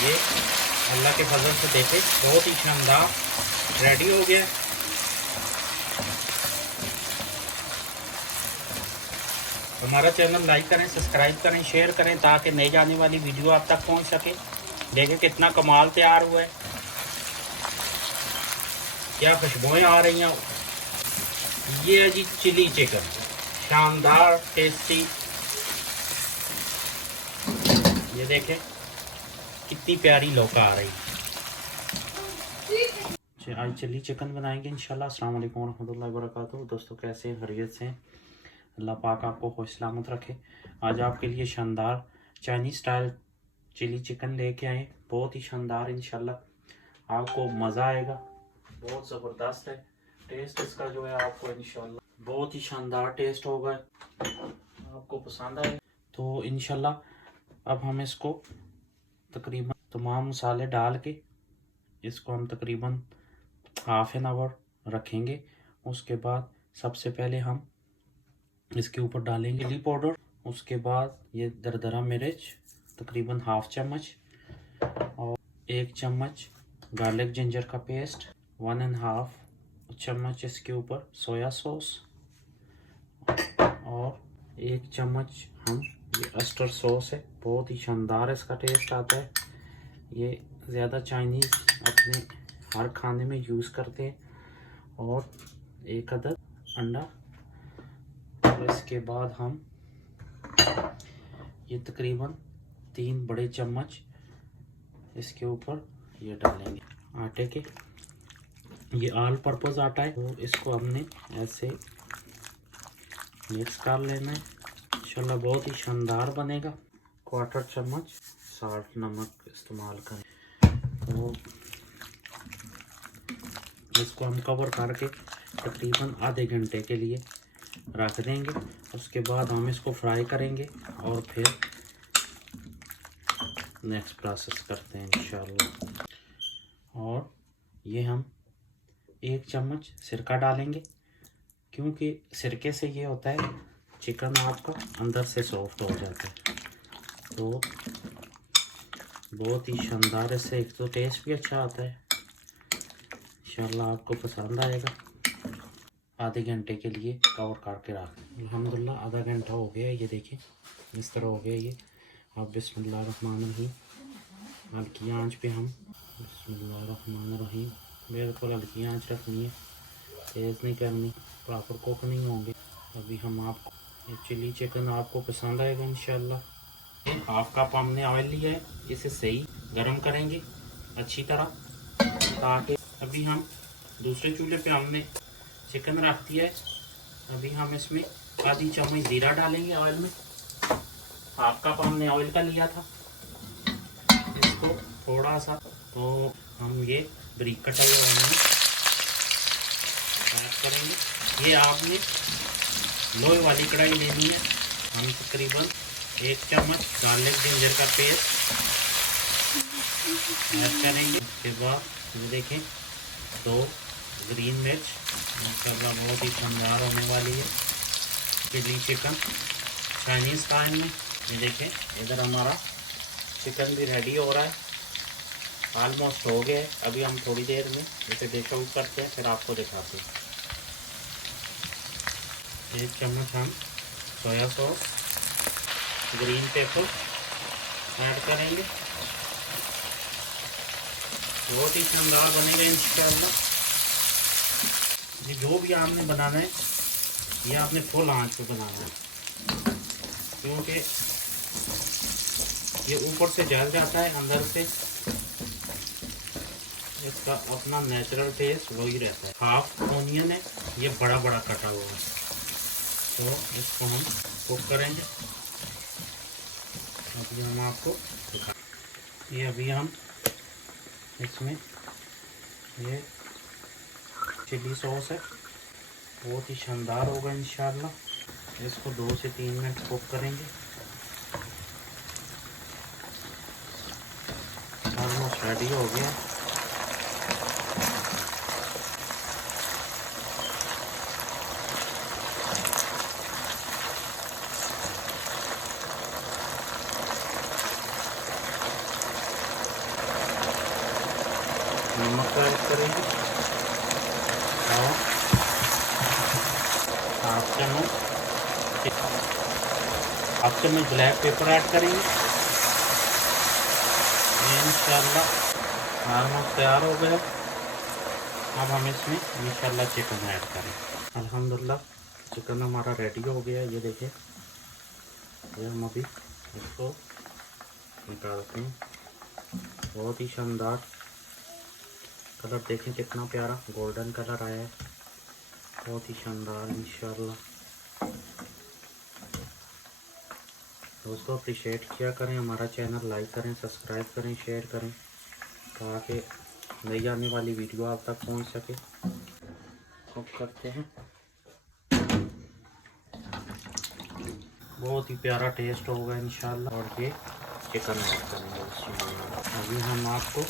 ये अल्लाह के फजल से देखे बहुत ही शानदार रेडी हो गया। हमारा चैनल लाइक करें, सब्सक्राइब करें, शेयर करें ताकि नई जाने वाली वीडियो आप तक पहुंच सके। देखें कितना कमाल तैयार हुआ है, क्या खुशबुएं आ रही हैं। ये है जी चिली चिकन, शानदार टेस्टी। ये देखें कितनी प्यारी लौका आ रही है। आज चिली चिकन बनाएंगे इंशाल्लाह। अस्सलाम वालेकुम रहमतुल्लाहि व बरकातुहू। दोस्तों कैसे हैं, खैरियत से हैं? अल्लाह पाक आपको खुश सलामत रखे। आज आपके लिए शानदार चाइनीज़ स्टाइल चिली चिकन लेके आए, बहुत ही शानदार। इंशाल्लाह आपको मज़ा आएगा, बहुत ज़बरदस्त है टेस्ट इसका जो है। आपको इंशाल्लाह बहुत ही शानदार टेस्ट होगा, आपको पसंद आए। तो इंशाल्लाह अब हम इसको तकरीबन तमाम मसाले डाल के इसको हम तकरीबन हाफ एन आवर रखेंगे। उसके बाद सबसे पहले हम इसके ऊपर डालेंगे चिली पाउडर, उसके बाद ये दरदरा मिर्च तकरीबन हाफ चम्मच, और 1 चम्मच गार्लिक जिंजर का पेस्ट, 1.5 चम्मच इसके ऊपर सोया सॉस, और 1 चम्मच हम ये अस्टर सॉस है। बहुत ही शानदार इसका टेस्ट आता है। ये ज़्यादा चाइनीज़ अपने हर खाने में यूज़ करते हैं। और 1 अदद अंडा। और इसके बाद हम ये तकरीबन 3 बड़े चम्मच इसके ऊपर ये डालेंगे आटे के। ये ऑल पर्पस आटा है, तो इसको हमने ऐसे मिक्स कर लेना है। इंशाल्लाह बहुत ही शानदार बनेगा। 1/4 चम्मच साल्ट नमक इस्तेमाल करें। तो इसको हम कवर करके तकरीबन आधे घंटे के लिए रख देंगे। उसके बाद हम इसको फ्राई करेंगे और फिर नेक्स्ट प्रोसेस करते हैं इंशाल्लाह। और ये हम 1 चम्मच सिरका डालेंगे, क्योंकि सिरके से ये होता है चिकन आपका अंदर से सॉफ्ट हो जाता है। तो बहुत ही शानदार, इससे एक तो टेस्ट भी अच्छा आता है। इंशाल्लाह आपको पसंद आएगा। आधे घंटे के लिए कवर करके रख। अल्हम्दुलिल्लाह आधा घंटा हो गया, ये देखें इस तरह हो गया ये। अब बिस्मिल्लाहिर्रहमानिर्रहीम, हल्की आंच पे हम बिस्मिल्लाहिर्रहमानिर्रहीम, बिल्कुल हल्की आंच रखनी है, तेज़ नहीं करनी, प्रॉपर कुक नहीं होंगे। अभी हम आपको ये चिली चिकन आपको पसंद आएगा इंशाल्लाह। हाफ कप हमने ऑयल लिया है, इसे सही गर्म करेंगे अच्छी तरह, ताकि अभी हम दूसरे चूल्हे पे हमने चिकन रख दिया है। अभी हम इसमें आधी चम्मच जीरा डालेंगे ऑयल में। हाफ कप हमने ऑयल का लिया था, इसको थोड़ा सा तो हम ये बारीक कटा हुआ ऐड करेंगे। ये आपने लोहे वाली कढ़ाई लेनी है। हम तकरीबन 1 चम्मच गार्लिक जिंजर का पेस्ट ऐड करेंगे। उसके बाद ये देखें 2 ग्रीन मिर्च, माशाल्लाह बहुत ही शानदार होने वाली है चिली चिकन चाइनीज़ स्टाइल में। ये देखें इधर हमारा चिकन भी रेडी हो रहा है, ऑलमोस्ट हो गया है। अभी हम थोड़ी देर में इसे डिश आउट करते हैं, फिर आपको दिखाते हैं। 1 चम्मच हम soya sauce, green pepper add करेंगे। बहुत ही शानदार बनेगा इंशाल्लाह। ये जो भी आपने बनाना है ये आपने फुल आंच पे बनाना है, क्योंकि ये ऊपर से जल जाता है, अंदर से इसका अपना नेचुरल टेस्ट वही रहता है। हाफ ओनियन है, ये बड़ा बड़ा कटा हुआ है, तो इसको हम कुक करेंगे। अभी हम आपको दिखा, ये अभी हम इसमें ये चिली सॉस है, बहुत ही शानदार होगा इंशाल्लाह। इसको 2 से 3 मिनट कुक करेंगे। ऑलमोस्ट रेडी हो गया। नमक ऐड करेंगे और हाफ चम्मच ब्लैक पेपर ऐड करेंगे। इंशाल्लाह ऑलमोस्ट तैयार हो गया। अब हम इसमें इंशाल्लाह चिकन ऐड करें। अल्हम्दुलिल्लाह चिकन हमारा रेडी हो गया। ये देखिए, ये हम अभी इसको निकालते हैं। बहुत ही शानदार कलर देखें कितना प्यारा गोल्डन कलर आया है, बहुत ही शानदार। इंशाल्लाह दोस्तों अप्रिशिएट किया करें, हमारा चैनल लाइक करें, सब्सक्राइब करें, शेयर करें ताकि नई आने वाली वीडियो आप तक पहुंच सके। कुक करते हैं, बहुत ही प्यारा टेस्ट होगा इंशाल्लाह। और ये चिकन ऐड करेंगे इसमें। अभी हम आपको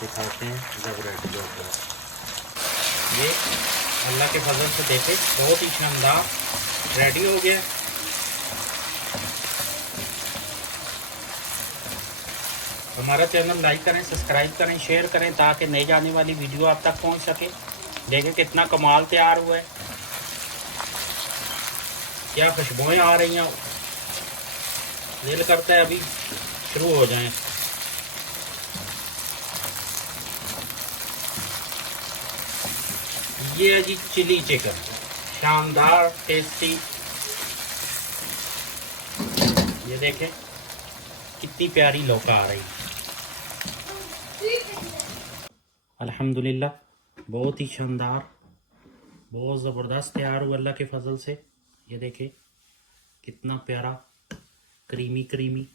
दिखाते हैं जब रेडी हो गया। ये अल्लाह के फजल से देखे बहुत ही शानदार रेडी हो गया। हमारा चैनल लाइक करें, सब्सक्राइब करें, शेयर करें ताकि नई जाने वाली वीडियो आप तक पहुंच सके। देखें कितना कमाल तैयार हुआ है, क्या खुशबुएं आ रही हैं। दिल करता है अभी शुरू हो जाएं। ये है जी चिली चिकन, शानदार टेस्टी। ये देखें कितनी प्यारी लौका आ रही है। अल्हम्दुलिल्लाह बहुत ही शानदार, बहुत ज़बरदस्त तैयार हुआ अल्लाह के फजल से। ये देखें कितना प्यारा क्रीमी क्रीमी।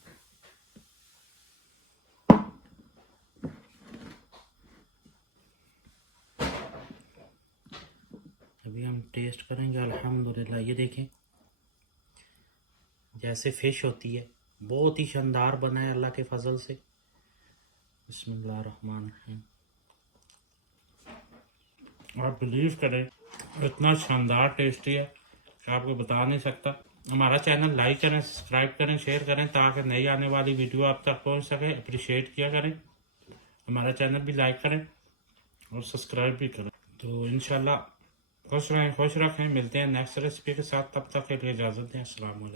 अभी हम टेस्ट करेंगे। अल्हम्दुलिल्लाह ये देखें जैसे फ़िश होती है, बहुत ही शानदार बना है अल्लाह के फजल से। बिस्मिल्लाहिर्रहमानिर्रहीम। आप बिलीव करें इतना शानदार टेस्टी है कि आपको बता नहीं सकता। हमारा चैनल लाइक करें, सब्सक्राइब करें, शेयर करें ताकि नई आने वाली वीडियो आप तक पहुंच सके। अप्रिशिएट किया करें, हमारा चैनल भी लाइक करें और सब्सक्राइब भी करें। तो इंशाल्लाह खुश रहें, खुश रखें। मिलते हैं नेक्स्ट रेसिपी के साथ, तब तक के लिए इजाज़त दें। अस्सलाम वालेकुम।